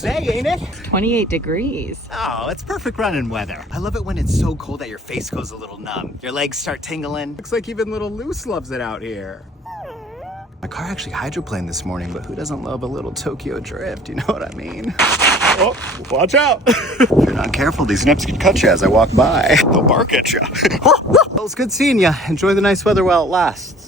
day, ain't it? 28 degrees. Oh, it's perfect running weather. I love it when it's so cold that your face goes a little numb. Your legs start tingling. Looks like even little Luce loves it out here. My car actually hydroplaned this morning, but who doesn't love a little Tokyo drift? You know what I mean? Oh, watch out. If you're not careful, these nips can cut you as I walk by. They'll bark at you. Well, it's good seeing you. Enjoy the nice weather while it lasts.